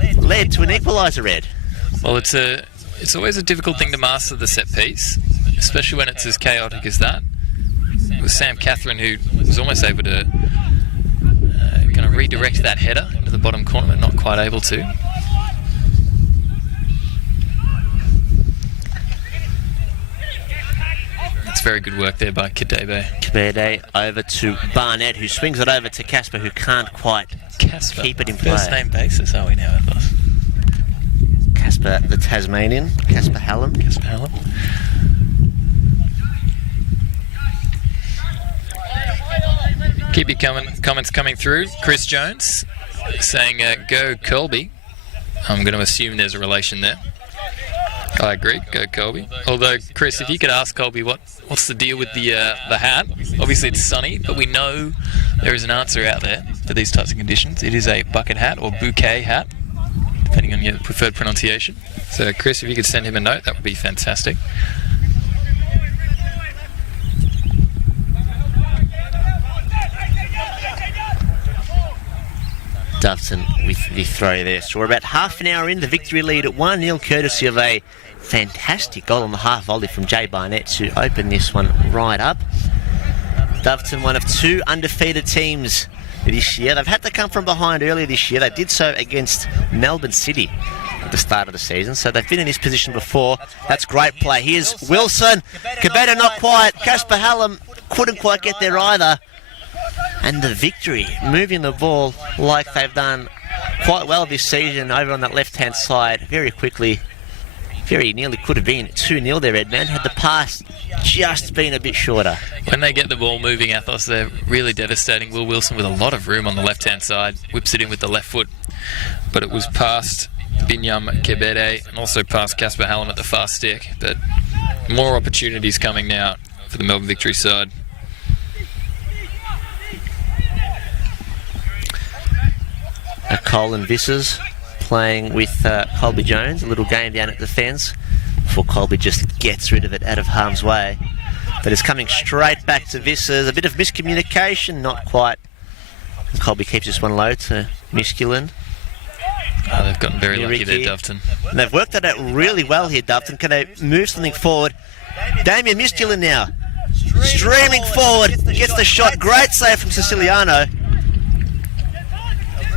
equaliser, Ed. Well, it's always a difficult thing to master, the set piece, especially when it's as chaotic as that. It was Sam Catherine who was almost able to kind of redirect that header into the bottom corner, but not quite able to. It's very good work there by Kadebe. Kabede over to Barnett, who swings it over to Casper, who can't quite keep it in play. First name basis, are we now, Athos? Casper the Tasmanian, Casper Hallam. Casper Hallam. Keep your comments coming through. Chris Jones saying, go Colby. I'm going to assume there's a relation there. I agree, go Colby. Although, Chris, if you could ask Colby what's the deal with the hat. Obviously it's sunny, but we know there is an answer out there for these types of conditions. It is a bucket hat or bouquet hat, depending on your preferred pronunciation. So, Chris, if you could send him a note, that would be fantastic. Doveton with the throw there. So we're about half an hour in. The Victory lead at 1-0, courtesy of a fantastic goal on the half volley from Jay Barnett to open this one right up. Doveton, one of two undefeated teams this year. They've had to come from behind earlier this year. They did so against Melbourne City at the start of the season, so they've been in this position before. That's great play. Here's Wilson. Cabeda not quite. Casper Hallam couldn't quite get there either. And the Victory moving the ball like they've done quite well this season over on that left-hand side very quickly. Very nearly could have been 2-0 there, Edman, had the pass just been a bit shorter. When they get the ball moving, Athos, they're really devastating. Will Wilson with a lot of room on the left-hand side, whips it in with the left foot, but it was past Binyam Kebede and also past Casper Hallam at the far stick. But more opportunities coming now for the Melbourne Victory side. Colin Vissers playing with Colby Jones, a little game down at the fence before Colby just gets rid of it out of harm's way. But it's coming straight back to Vissers. A bit of miscommunication, not quite. And Colby keeps this one low to Musculin. Oh, they've gotten very lucky there, Doveton. And they've worked that out really well here, Doveton. Can they move something forward? Damien Musculin now. Streaming forward, gets the shot. Great save from Siciliano.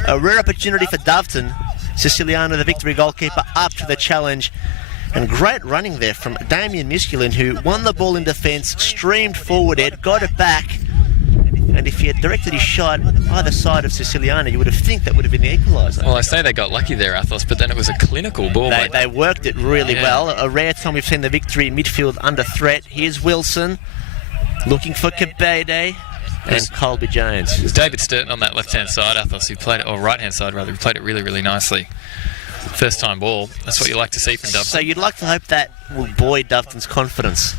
A rare opportunity for Doveton. Siciliano, the Victory goalkeeper, up to the challenge. And great running there from Damien Musculin, who won the ball in defence, streamed forward, Ed, got it back. And if he had directed his shot either side of Siciliano, you would have think that would have been the equaliser. Well, I say they got lucky there, Athos, but then it was a clinical ball. They worked it really well. A rare time we've seen the Victory midfield under threat. Here's Wilson, looking for Kebede. And Colby Jones. It's David Sturton on that left-hand side, Athos, who played it, or right-hand side rather, who played it really, really nicely. First-time ball. That's what you like to see from Doveton. So you'd like to hope that will buoy Doveton's confidence.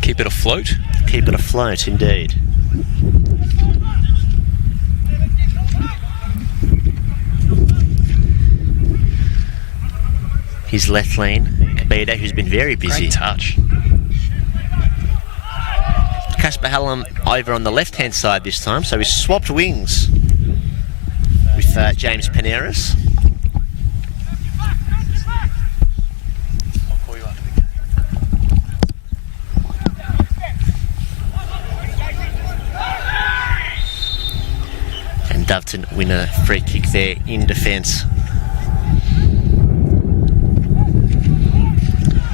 Keep it afloat. Keep it afloat, indeed. His left lane, Kebede, who's been very busy. Great touch. Casper Hallam over on the left-hand side this time, so he's swapped wings with James Paneras. And Doveton win a free kick there in defence.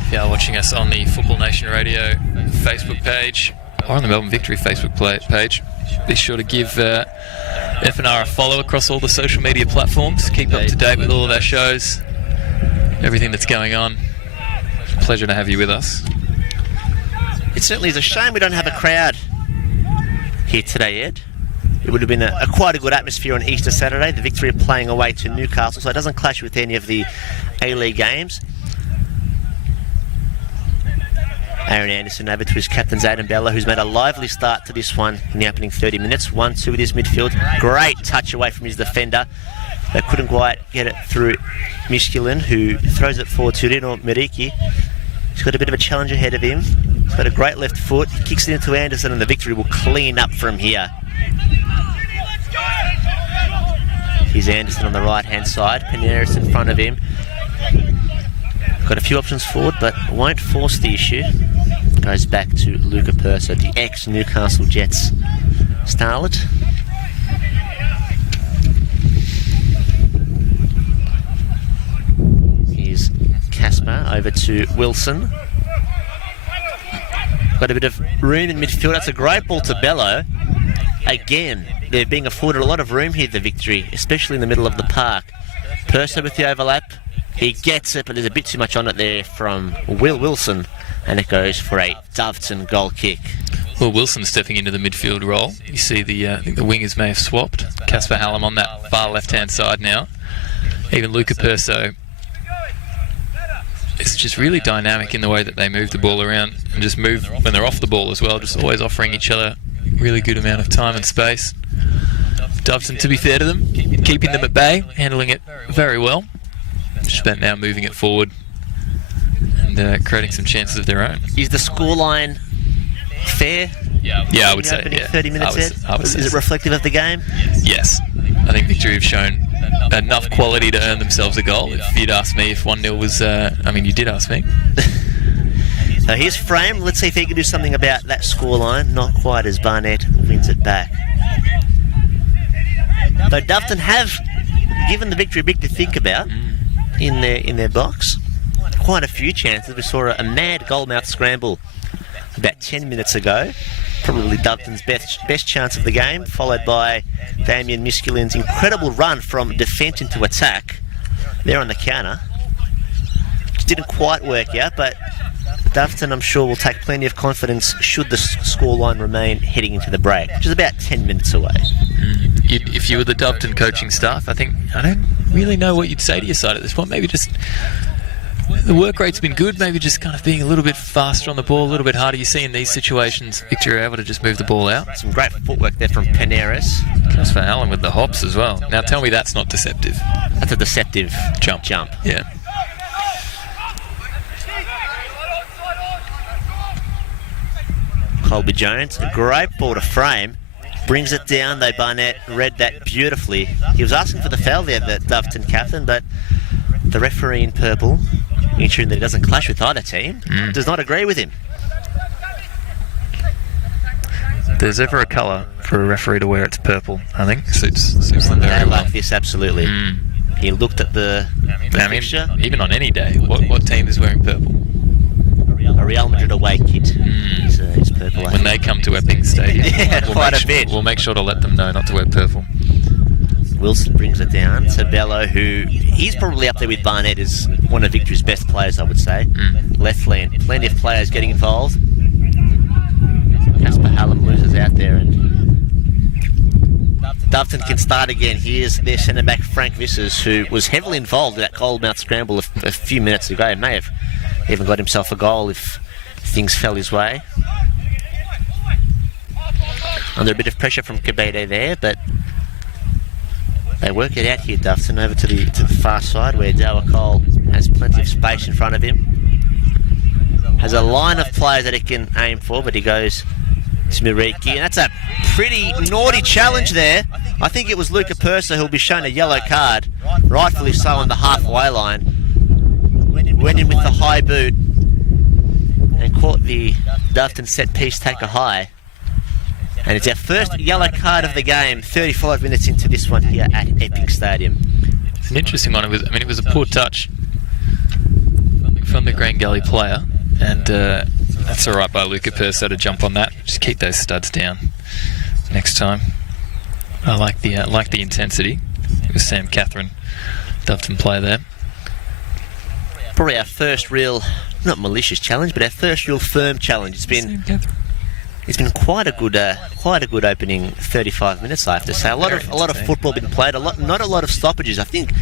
If you are watching us on the Football Nation Radio Facebook page, or on the Melbourne Victory Facebook page, be sure to give FNR a follow across all the social media platforms. Keep up to date with all of our shows, everything that's going on. It's a pleasure to have you with us. It certainly is a shame we don't have a crowd here today, Ed. It would have been a quite a good atmosphere on Easter Saturday. The Victory are playing away to Newcastle, so it doesn't clash with any of the A-League games. Aaron Anderson over to his captain Zayden Bella, who's made a lively start to this one in the opening 30 minutes. 1-2 with his midfield. Great touch away from his defender. They couldn't quite get it through Musculin, who throws it forward to Rino Meriki. He's got a bit of a challenge ahead of him. He's got a great left foot. He kicks it into Anderson, and the Victory will clean up from here. Here's Anderson on the right-hand side. Paneras in front of him. Got a few options forward, but won't force the issue. Goes back to Luca Purser, the ex-Newcastle Jets starlet. Here's Casper over to Wilson. Got a bit of room in midfield. That's a great ball to Bello. Again, they're being afforded a lot of room here, the Victory, especially in the middle of the park. Purser with the overlap. He gets it, but there's a bit too much on it there from Will Wilson, and it goes for a Doveton goal kick. Will Wilson stepping into the midfield role. You see I think the wingers may have swapped. Casper Hallam on that far left-hand side now. Even Luca Perso. It's just really dynamic in the way that they move the ball around and just move when they're off the ball as well, just always offering each other a really good amount of time and space. Doveton, to be fair to them, keeping them at bay, handling it very well. Just about now moving it forward and creating some chances of their own. Is the scoreline fair? Yeah, I would say. Yeah. 30 minutes, Is it reflective of the game? Yes. I think Victory have shown enough quality to earn themselves a goal. If you'd asked me if 1-0 was... you did ask me. So here's Frame. Let's see if he can do something about that scoreline. Not quite as Barnett wins it back. Though Doveton have given the Victory a bit to think about in their box. Quite a few chances. We saw a mad goal-mouth scramble about 10 minutes ago. Probably Doveton's best chance of the game, followed by Damien Musculin's incredible run from defence into attack. There on the counter. Which didn't quite work out, but Doveton, I'm sure, will take plenty of confidence should the scoreline remain heading into the break, which is about 10 minutes away. If you were the Doveton coaching staff, I don't really know what you'd say to your side at this point. Maybe just the work rate's been good. Maybe just kind of being a little bit faster on the ball, a little bit harder. You see in these situations, Victory are able to just move the ball out. Some great footwork there from Paneris. Comes for Allen with the hops as well. Now tell me that's not deceptive. That's a deceptive jump. Yeah. Colby Jones, a great ball to frame. Brings it down, though Barnett read that beautifully. He was asking for the foul there, the Doveton captain, but the referee in purple, ensuring that he doesn't clash with either team, does not agree with him. If there's ever a colour for a referee to wear, it's purple, I think. Suits them very They well. like this, absolutely. He looked at the fixture. Even on any day, what team is wearing purple? A Real Madrid away kit is purple. When they come to Epping Stadium, we'll make sure to let them know not to wear purple. Wilson brings it down to Bello, who he's probably up there with Barnett as one of Victory's best players, I would say. Left lane, plenty of players getting involved. Casper Hallam loses out there, and Doveton can start again. Here's their centre-back Frank Vissers, who was heavily involved in that goal-mouth scramble a few minutes ago. He may have even got himself a goal if things fell his way. Under a bit of pressure from Kabede there, but they work it out here, Doveton, over to the far side where Dower Cole has plenty of space in front of him. Has a line of players that he can aim for, but he goes to Miriki, and that's a pretty naughty challenge there. I think it was Luca Purser who'll be shown a yellow card, rightfully so, on the halfway line. Went in with the high boot and caught the Doveton set piece take a high. And it's our first yellow card of the game, 35 minutes into this one here at Epping Stadium. It's an interesting one. It was a poor touch from the Green Gully player, and that's all right by Luca Purser to jump on that. Just keep those studs down next time. I like the intensity. It was Sam Catherine, Doveton player there. Probably our first real, not malicious challenge, but our first real firm challenge. It's been quite a good opening 35 minutes, I have to say. A lot of football been played. Not a lot of stoppages. I think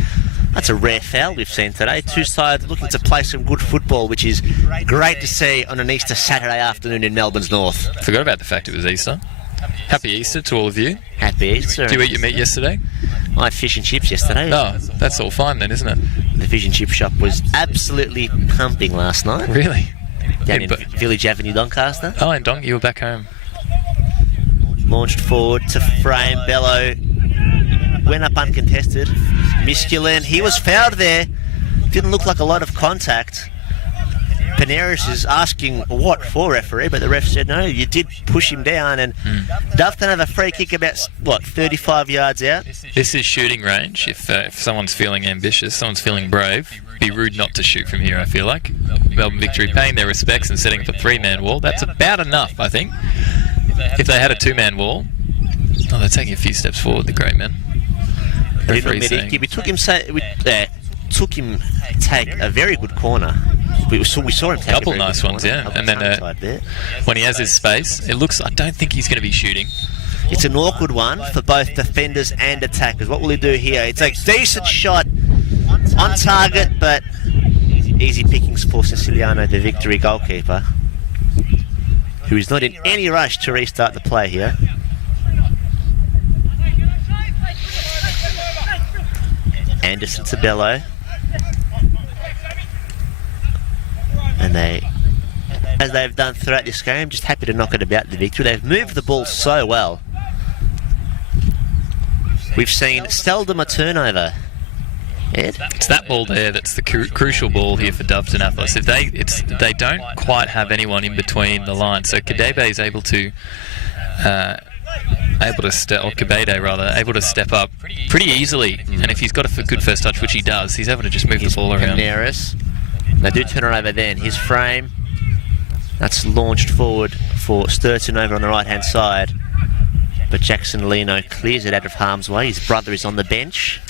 that's a rare foul we've seen today. Two sides looking to play some good football, which is great to see on an Easter Saturday afternoon in Melbourne's north. Forgot about the fact it was Easter. Happy Easter to all of you. Happy Easter. Did you eat your meat yesterday? I had fish and chips yesterday. Oh, that's all fine then, isn't it? The fish and chip shop was absolutely pumping last night. Really? Down in Village Avenue, Doncaster. Oh, and Don, you were back home. Launched forward to frame. Bello went up uncontested. Musculin, he was fouled there. Didn't look like a lot of contact. Paneris is asking what for, referee, but the ref said no, you did push him down, and Doveton have a free kick about 35 yards out. This is shooting range. If someone's feeling ambitious, someone's feeling brave, be rude not to shoot from here, I feel like. Melbourne Victory paying their respects and setting up a 3-man wall. That's about enough, I think. If they had a 2-man wall, they're taking a few steps forward, the great men. We took him take a very good corner. We saw him take a couple nice ones, yeah. And then when he has his space, I don't think he's going to be shooting. It's an awkward one for both defenders and attackers. What will he do here? It's a decent shot on target, but easy pickings for Siciliano, the Victory goalkeeper, who is not in any rush to restart the play here. Anderson to Bello. And as they've done throughout this game, just happy to knock it about the Victory. They've moved the ball so well. We've seen seldom a turnover. Ed? It's that ball there that's the crucial ball here for Doveton Athos. If they don't quite have anyone in between the lines, so Kadebe is able to able to step, or Kabede rather, able to step up pretty easily. And if he's got a good first touch, which he does, he's able to just move the ball around. Paneris. They do turn it over then. His frame, that's launched forward for Sturton over on the right-hand side. But Jackson Leno clears it out of harm's way. His brother is on the bench.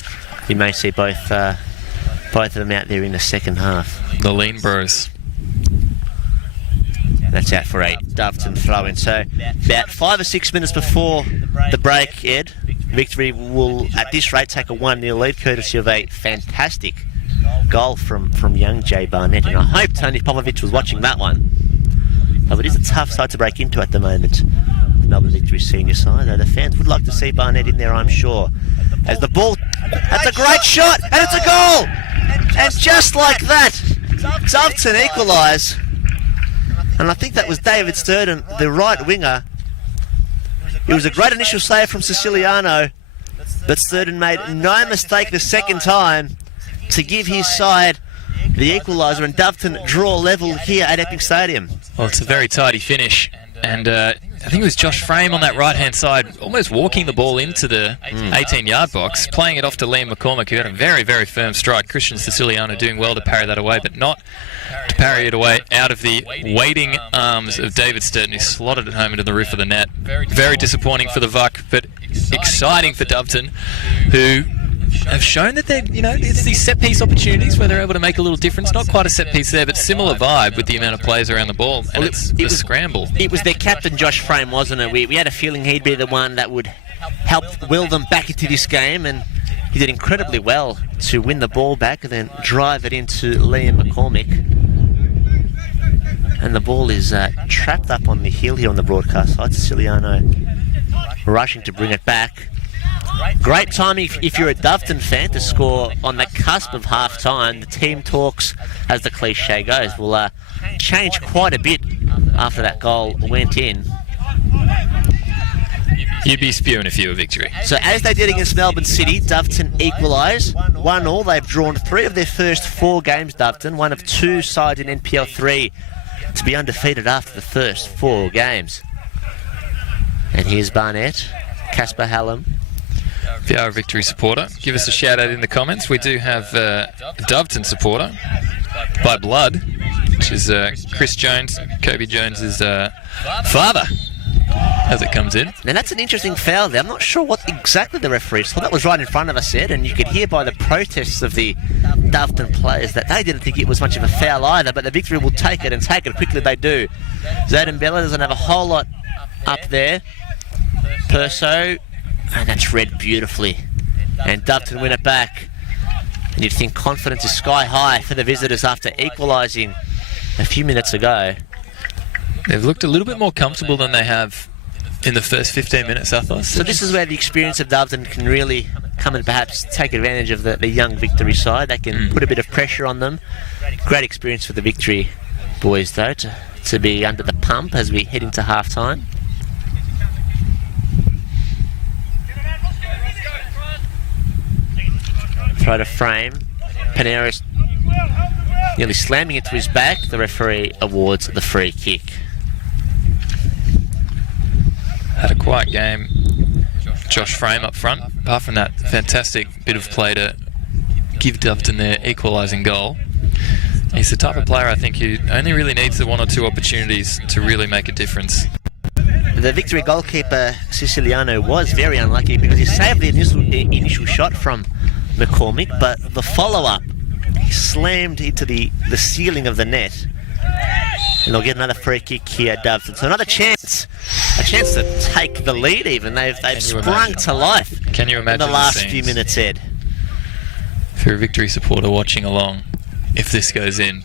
You may see both of them out there in the second half. The Lean Bros. That's out for a Doveton throw-in. So about 5 or 6 minutes before the break, Ed, Victory will, at this rate, take a 1-0 lead, courtesy of a fantastic goal from young Jay Barnett. And I hope Tony Popovich was watching that one. But it is a tough side to break into at the moment, the Melbourne Victory senior side. Though the fans would like to see Barnett in there, I'm sure. As the ball, that's a great shot, and it's a goal! And just like that, Doveton equalise. And I think that was David Sturton, the right winger. It was a great initial save from Siciliano, but Sturton made no mistake the second time to give his side the equaliser, and Doveton draw level here at Epping Stadium. Well, it's a very tidy finish, and I think it was Josh Frame on that right-hand side, almost walking the ball into the 18-yard box, playing it off to Liam McCormick, who had a very, very firm strike. Christian Siciliano doing well to parry that away, but not to parry it away out of the waiting arms of David Sturton, who slotted it home into the roof of the net. Very disappointing for the Vuck, but exciting for Doveton, who have shown that they, it's these set-piece opportunities where they're able to make a little difference. Not quite a set-piece there, but similar vibe with the amount of players around the ball. And it was scramble. It was their captain, Josh Frame, wasn't it? We had a feeling he'd be the one that would help will them back into this game, and he did incredibly well to win the ball back and then drive it into Liam McCormick. And the ball is trapped up on the hill here on the broadcast side. Siciliano rushing to bring it back. Great timing if you're a Doveton fan to score on the cusp of half-time. The team talks, as the cliche goes, will change quite a bit after that goal went in. You'd be spewing if you were Victory. So as they did against Melbourne City, Doveton equalise 1-1. They've drawn 3 of their first 4 games, Doveton, one of 2 sides in NPL 3 to be undefeated after the first 4 games. And here's Barnett, Casper Hallam. If you are a Victory supporter, give us a shout out in the comments. We do have a Doveton supporter by blood, which is Chris Jones, Kobe Jones' father, as it comes in. Now that's an interesting foul there. I'm not sure what exactly the referee saw. That was right in front of us, Ed, and you could hear by the protests of the Doveton players that they didn't think it was much of a foul either, but the Victory will take it, and take it quickly they do. Zoden Bella doesn't have a whole lot up there. Perso, and that's read beautifully. And Doveton win it back. And you'd think confidence is sky high for the visitors after equalising a few minutes ago. They've looked a little bit more comfortable than they have in the first 15 minutes, I thought. So this is where the experience of Doveton can really come and perhaps take advantage of the young Victory side. They can put a bit of pressure on them. Great experience for the Victory boys, though, to be under the pump as we head into half-time. Throw to Frame. Paneris nearly slamming into his back. The referee awards the free kick. Had a quiet game. Josh Frame up front. Apart from that fantastic bit of play to give Doveton their equalising goal, he's the type of player I think who only really needs the 1 or 2 opportunities to really make a difference. The Victory goalkeeper Siciliano was very unlucky because he saved the initial shot from McCormick, but the follow-up, he slammed into the ceiling of the net. And they'll get another free kick here, Doveton. So another chance, a chance to take the lead even. They've sprung to life. Can you imagine in the last few minutes, Ed? If you're a Victory supporter watching along, if this goes in,